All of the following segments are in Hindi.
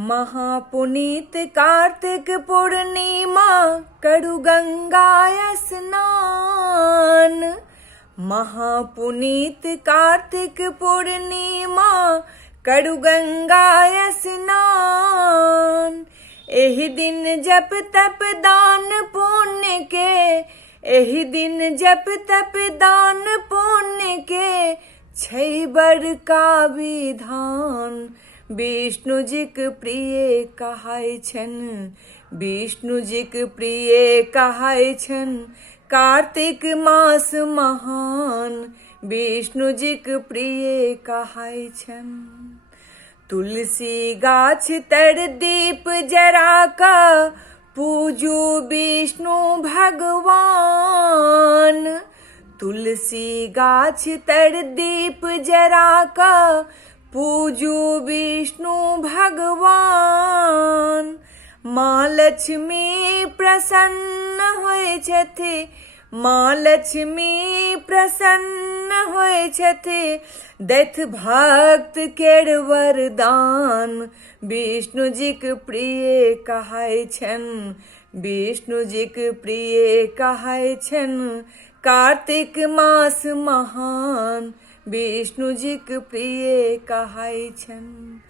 महापुनीत कार्तिक पूर्णिमा करु गंगा स्नान। महापुनीत कार्तिक पूर्णिमा करु गंगा स्नान। एहि दिन जप तप दान पुण्य के, एहि दिन जप तप दान पुण्य के, छै बड़का विधान। विष्णु जीक प्रिय कहाय छन, विष्णु जीक प्रिय कहाय छन, कार्तिक मास महान। विष्णु जीक प्रिय कहाय छन। तुलसी गाछ तर दीप जरा का, पूजू विष्णु भगवान। तुलसी गाछ तर दीप जरा का, पूजू विष्णु भगवान। माँ लक्ष्मी प्रसन्न होय छथि, माँ लक्ष्मी प्रसन्न होय छथि, दैथ भक्त केर वरदान। विष्णु जीक प्रिय कहाय छन, विष्णु जीक प्रिय कहाय छन, कार्तिक मास महान। विष्णु जीक प्रिय कहाय छन।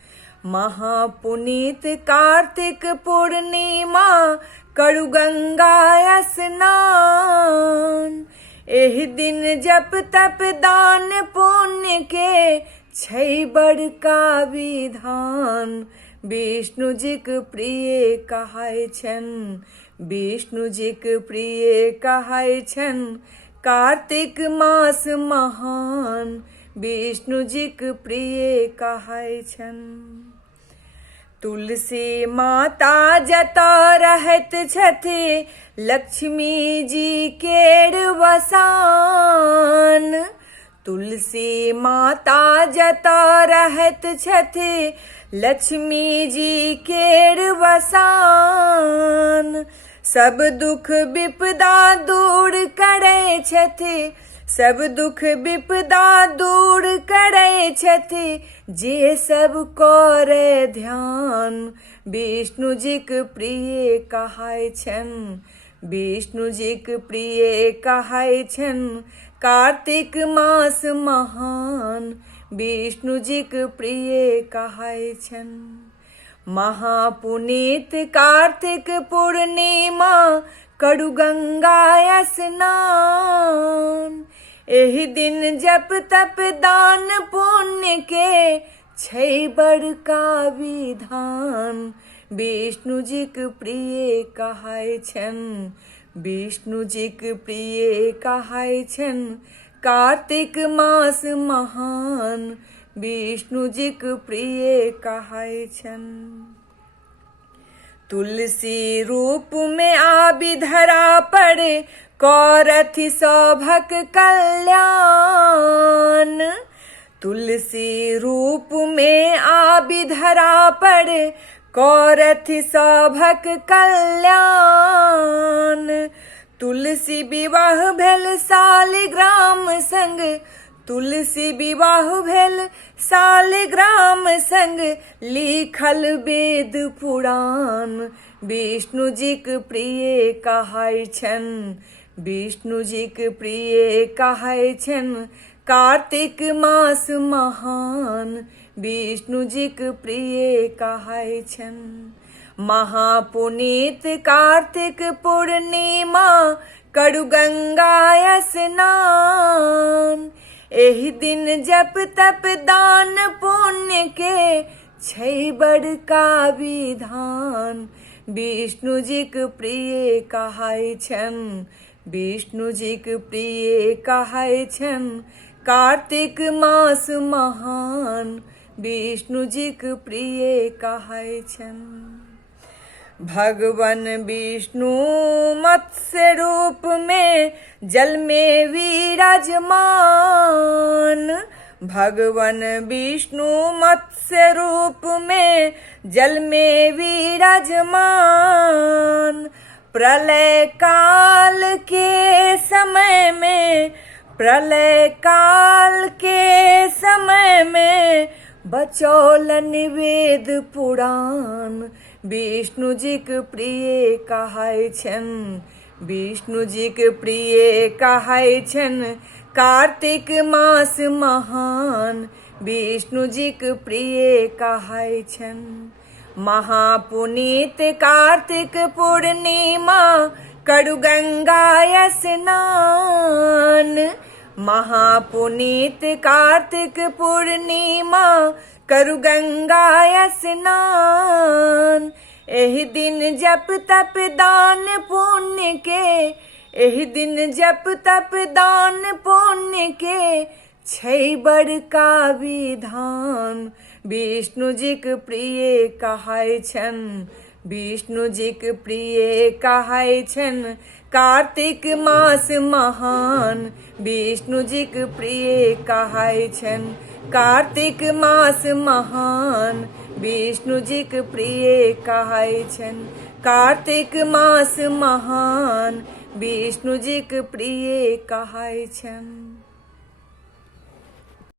महापुनीत कार्तिक पूर्णिमा करु गंगा स्नान। एहि दिन जप तप दान पुण्य के, छै बड़का विधान। विष्णु जीक प्रिय कहाय छन, विष्णु जीक प्रिय कहाय छन, कार्तिक मास महान। विष्णु जीक प्रिय कहाय छन। तुलसी माता जतऽ रहैत छथि, लक्ष्मी जी केर वसान। तुलसी माता जतऽ रहैत छथि, लक्ष्मी जी केर वसान। सब दुख विपदा दूर करै छथि, सब दुख विपदा दूर करै छथि, जे सब करे ध्यान। विष्णु जीक प्रिय कहाय छन, विष्णु जीक प्रिय कहाय छन, कार्तिक मास महान। विष्णु जीक प्रिय कहाय छन। महापुनीत कार्तिक पूर्णिमा करु गंगा स्नान। एहि दिन जप तप दान पुण्य के, छै बड़का विधान। विष्णु जीक प्रिय कहाय छन, विष्णु जीक प्रिय कहाय छन, कार्तिक मास महान। विष्णु जीक प्रिय कहाय छन। तुलसी रूप में आबि धरा पर, करथि सभक कल्याण। तुलसी रूप में आबि धरा पर, करथि सभक कल्याण। तुलसी विवाह भेल शालिग्राम संग, तुलसी विवाह भेल शालिग्राम संग, लिखल वेद पुराण। विष्णु जीक प्रिय कहाय छन, विष्णु जीक प्रिय कहाय छन, कार्तिक मास महान। विष्णु जीक प्रिय कहाय छन। महापुनीत कार्तिक पूर्णिमा करु गंगा स्नान। एहि दिन जप तप दान पुण्य के, छै बड़का विधान। विष्णु जीक प्रिय कहाय छन, विष्णु जीक प्रिय कहाय छन, कार्तिक मास महान। विष्णु जीक प्रिय कहाय छन। भगवान विष्णु मत्स्य रूप में जल में विराजमान। भगवान विष्णु मत्स्य रूप में जल में विराजमान। प्रलय काल के समय में, प्रलय काल के समय में बचौलन वेद पुराण विष्णु जीक प्रिय कहाय छन, विष्णु जीक प्रिय कहाय छन। कार्तिक मास महान विष्णु जीक प्रिय कहाय छन। महापुनीत कार्तिक पूर्णिमा करु गंगा स्नान, महापुनीत कार्तिक पूर्णिमा करु गंगा स्नान। एहि दिन जप तप दान पुण्य के, एहि दिन जप तप दान पुण्य के छै बड़का विधान। विष्णु जीक प्रिय कहाय छन, विष्णु जीक प्रिय कहाय छन। कार्तिक मास महान विष्णु जीक प्रिय कहाय छन। कार्तिक मास महान विष्णु जीक प्रिय कहाय छन। कार्तिक मास महान विष्णु जीक प्रिय कहाय छन।